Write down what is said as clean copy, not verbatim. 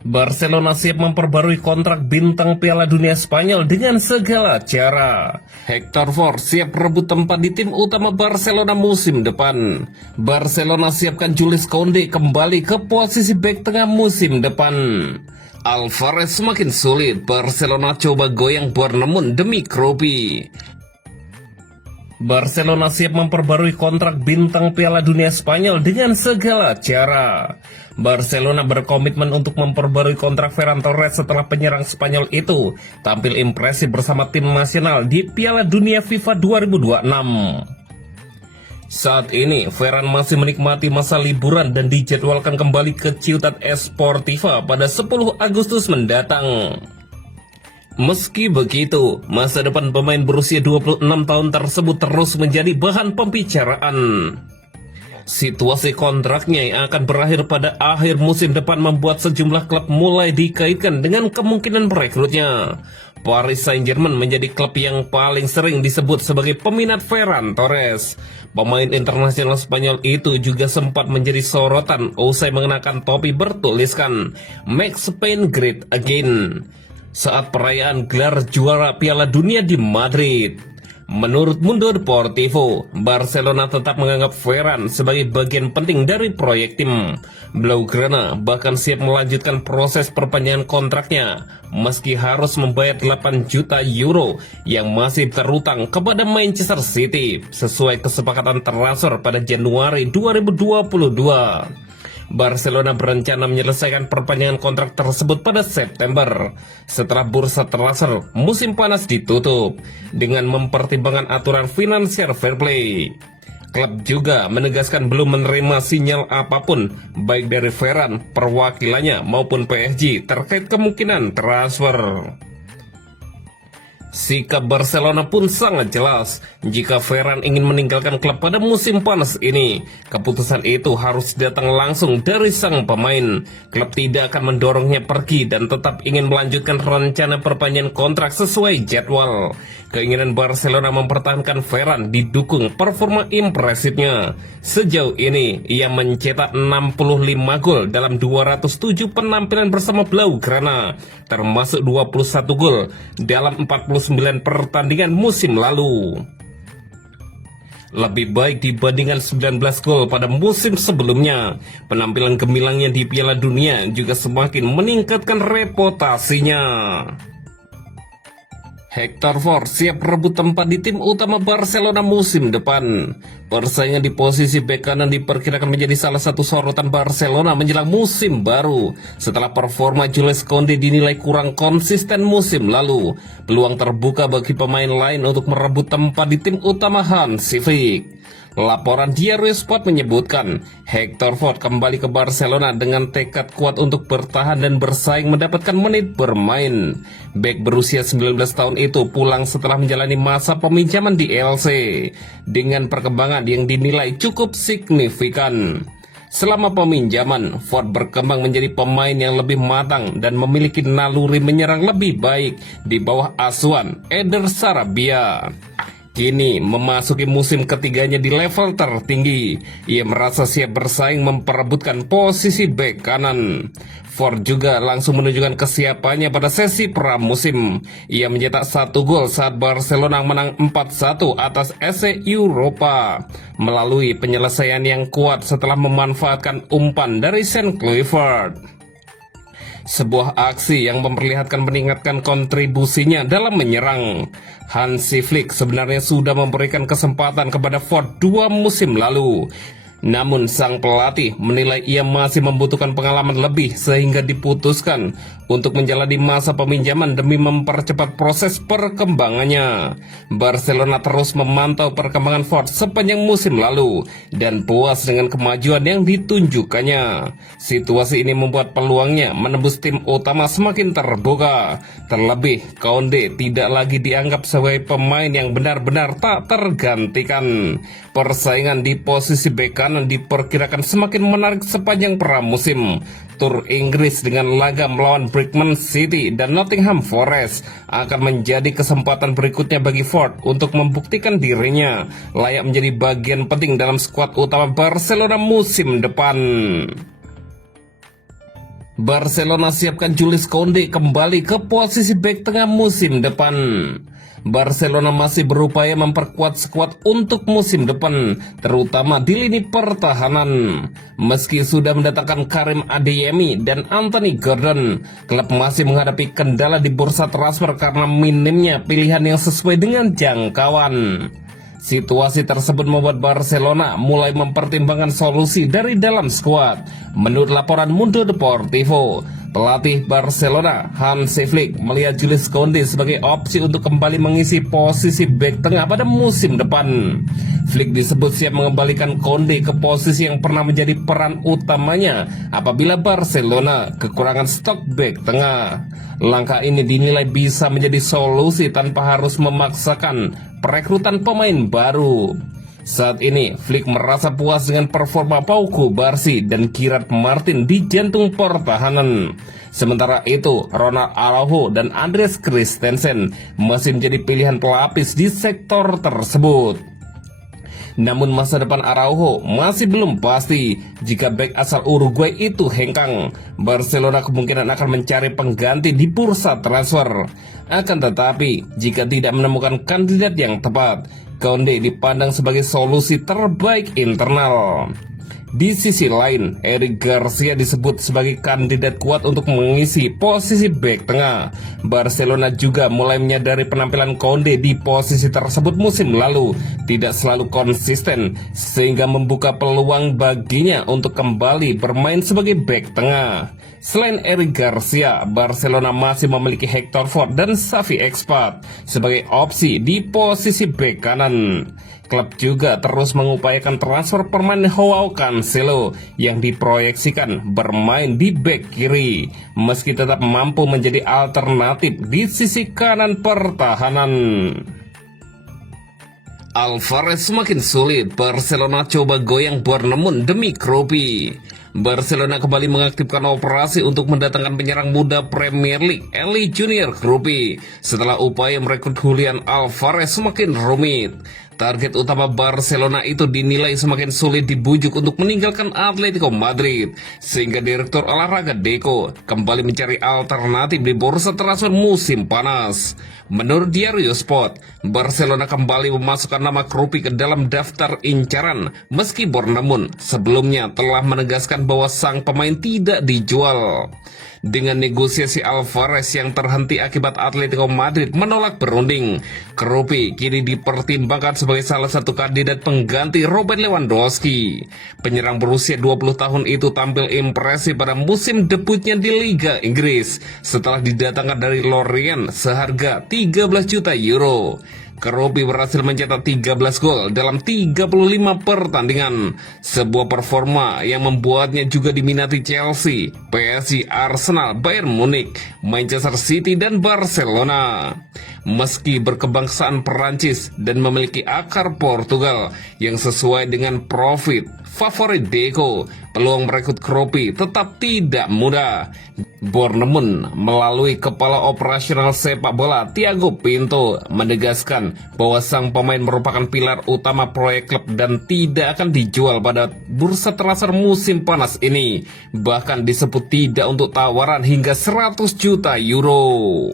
Barcelona siap memperbarui kontrak bintang Piala Dunia Spanyol dengan segala cara. Hector Fort siap rebut tempat di tim utama Barcelona musim depan. Barcelona siapkan Jules Koundé kembali ke posisi bek tengah musim depan. Alvarez semakin sulit, Barcelona coba goyang Bournemouth demi Kropi. Barcelona siap memperbarui kontrak bintang Piala Dunia Spanyol dengan segala cara. Barcelona berkomitmen untuk memperbarui kontrak Ferran Torres setelah penyerang Spanyol itu tampil impresif bersama tim nasional di Piala Dunia FIFA 2026. Saat ini, Ferran masih menikmati masa liburan dan dijadwalkan kembali ke Ciutat Esportiva pada 10 Agustus mendatang. Meski begitu, masa depan pemain berusia 26 tahun tersebut terus menjadi bahan pembicaraan. Situasi kontraknya yang akan berakhir pada akhir musim depan membuat sejumlah klub mulai dikaitkan dengan kemungkinan merekrutnya. Paris Saint-Germain menjadi klub yang paling sering disebut sebagai peminat Ferran Torres. Pemain internasional Spanyol itu juga sempat menjadi sorotan usai mengenakan topi bertuliskan "Make Spain Great Again" saat perayaan gelar juara Piala Dunia di Madrid. Menurut Mundo Deportivo, Barcelona tetap menganggap Ferran sebagai bagian penting dari proyek tim. Blaugrana bahkan siap melanjutkan proses perpanjangan kontraknya, meski harus membayar 8 juta euro yang masih terutang kepada Manchester City, sesuai kesepakatan transfer pada Januari 2022. Barcelona berencana menyelesaikan perpanjangan kontrak tersebut pada September setelah bursa transfer musim panas ditutup dengan mempertimbangkan aturan financial fair play. Klub juga menegaskan belum menerima sinyal apapun baik dari Ferran, perwakilannya maupun PSG terkait kemungkinan transfer. Sikap Barcelona pun sangat jelas. Jika Ferran ingin meninggalkan klub pada musim panas ini, keputusan itu harus datang langsung dari sang pemain. Klub tidak akan mendorongnya pergi dan tetap ingin melanjutkan rencana perpanjangan kontrak sesuai jadwal. Keinginan Barcelona mempertahankan Ferran didukung performa impresifnya. Sejauh ini, ia mencetak 65 gol dalam 207 penampilan bersama Blaugrana, termasuk 21 gol dalam 49 pertandingan musim lalu. Lebih baik dibandingkan 19 gol pada musim sebelumnya. Penampilan gemilangnya di Piala Dunia juga semakin meningkatkan reputasinya. Hector Fort siap rebut tempat di tim utama Barcelona musim depan. Persaingan di posisi bek kanan diperkirakan menjadi salah satu sorotan Barcelona menjelang musim baru. Setelah performa Jules Koundé dinilai kurang konsisten musim lalu, peluang terbuka bagi pemain lain untuk merebut tempat di tim utama Hansi Flick. Laporan Diario Sport menyebutkan Hector Fort kembali ke Barcelona dengan tekad kuat untuk bertahan dan bersaing mendapatkan menit bermain. Bek berusia 19 tahun itu pulang setelah menjalani masa peminjaman di LC dengan perkembangan yang dinilai cukup signifikan. Selama peminjaman, Fort berkembang menjadi pemain yang lebih matang dan memiliki naluri menyerang lebih baik di bawah asuhan Eder Sarabia. Kini memasuki musim ketiganya di level tertinggi, ia merasa siap bersaing memperebutkan posisi bek kanan. Fort juga langsung menunjukkan kesiapannya pada sesi pramusim. Ia mencetak 1 gol saat Barcelona menang 4-1 atas SC Europa melalui penyelesaian yang kuat setelah memanfaatkan umpan dari St. Clifford. Sebuah aksi yang memperlihatkan meningkatkan kontribusinya dalam menyerang. Hansi Flick sebenarnya sudah memberikan kesempatan kepada Fort 2 musim lalu. Namun sang pelatih menilai ia masih membutuhkan pengalaman lebih sehingga diputuskan untuk menjalani masa peminjaman demi mempercepat proses perkembangannya. Barcelona terus memantau perkembangan Fort sepanjang musim lalu dan puas dengan kemajuan yang ditunjukkannya. Situasi ini membuat peluangnya menembus tim utama semakin terbuka. Terlebih, Koundé tidak lagi dianggap sebagai pemain yang benar-benar tak tergantikan. Persaingan di posisi bek kanan diperkirakan semakin menarik sepanjang pramusim. Tur Inggris dengan laga melawan Brighton City dan Nottingham Forest akan menjadi kesempatan berikutnya bagi Fort untuk membuktikan dirinya layak menjadi bagian penting dalam skuad utama Barcelona musim depan. Barcelona siapkan Jules Koundé kembali ke posisi bek tengah musim depan. Barcelona masih berupaya memperkuat skuad untuk musim depan, terutama di lini pertahanan. Meski sudah mendatangkan Karim Adeyemi dan Anthony Gordon, klub masih menghadapi kendala di bursa transfer karena minimnya pilihan yang sesuai dengan jangkauan. Situasi tersebut membuat Barcelona mulai mempertimbangkan solusi dari dalam skuad. Menurut laporan Mundo Deportivo, pelatih Barcelona Hansi Flick melihat Jules Koundé sebagai opsi untuk kembali mengisi posisi bek tengah pada musim depan. Flick disebut siap mengembalikan Koundé ke posisi yang pernah menjadi peran utamanya apabila Barcelona kekurangan stok bek tengah. Langkah ini dinilai bisa menjadi solusi tanpa harus memaksakan perekrutan pemain baru. Saat ini, Flick merasa puas dengan performa Pau Cubarsí dan Gerard Martin di jantung pertahanan. Sementara itu, Ronald Araujo dan Andreas Christensen masih menjadi pilihan pelapis di sektor tersebut. Namun masa depan Araujo masih belum pasti. Jika bek asal Uruguay itu hengkang, Barcelona kemungkinan akan mencari pengganti di bursa transfer. Akan tetapi, jika tidak menemukan kandidat yang tepat, Koundé dipandang sebagai solusi terbaik internal. Di sisi lain, Eric Garcia disebut sebagai kandidat kuat untuk mengisi posisi bek tengah. Barcelona juga mulai menyadari penampilan Koundé di posisi tersebut musim lalu tidak selalu konsisten, sehingga membuka peluang baginya untuk kembali bermain sebagai bek tengah. Selain Eric Garcia, Barcelona masih memiliki Hector Fort dan Xavi Expat sebagai opsi di posisi bek kanan. Klub juga terus mengupayakan transfer permanen Joao Cancelo yang diproyeksikan bermain di bek kiri, meski tetap mampu menjadi alternatif di sisi kanan pertahanan. Alvarez semakin sulit, Barcelona coba goyang Bournemouth demi Kropi. Barcelona kembali mengaktifkan operasi untuk mendatangkan penyerang muda Premier League Eli Junior Kropi setelah upaya merekrut Julian Alvarez semakin rumit. Target utama Barcelona itu dinilai semakin sulit dibujuk untuk meninggalkan Atletico Madrid, sehingga Direktur Olahraga Deco kembali mencari alternatif di bursa transfer musim panas. Menurut Diario Sport, Barcelona kembali memasukkan nama Kropi ke dalam daftar incaran, meski Bournemouth sebelumnya telah menegaskan bahwa sang pemain tidak dijual. Dengan negosiasi Alvarez yang terhenti akibat Atletico Madrid menolak berunding, Kropi kini dipertimbangkan sebagai salah satu kandidat pengganti Robert Lewandowski. Penyerang berusia 20 tahun itu tampil impresif pada musim debutnya di Liga Inggris setelah didatangkan dari Lorient seharga 13 juta euro. Kropi berhasil mencetak 13 gol dalam 35 pertandingan, sebuah performa yang membuatnya juga diminati Chelsea, PSG, Arsenal, Bayern Munich, Manchester City, dan Barcelona. Meski berkebangsaan Perancis dan memiliki akar Portugal yang sesuai dengan profil favorit Deco, peluang merekrut Kropi tetap tidak mudah. Bournemouth melalui kepala operasional sepak bola Thiago Pinto menegaskan bahwa sang pemain merupakan pilar utama proyek klub dan tidak akan dijual pada bursa transfer musim panas ini. Bahkan disebut tidak untuk tawaran hingga 100 juta euro.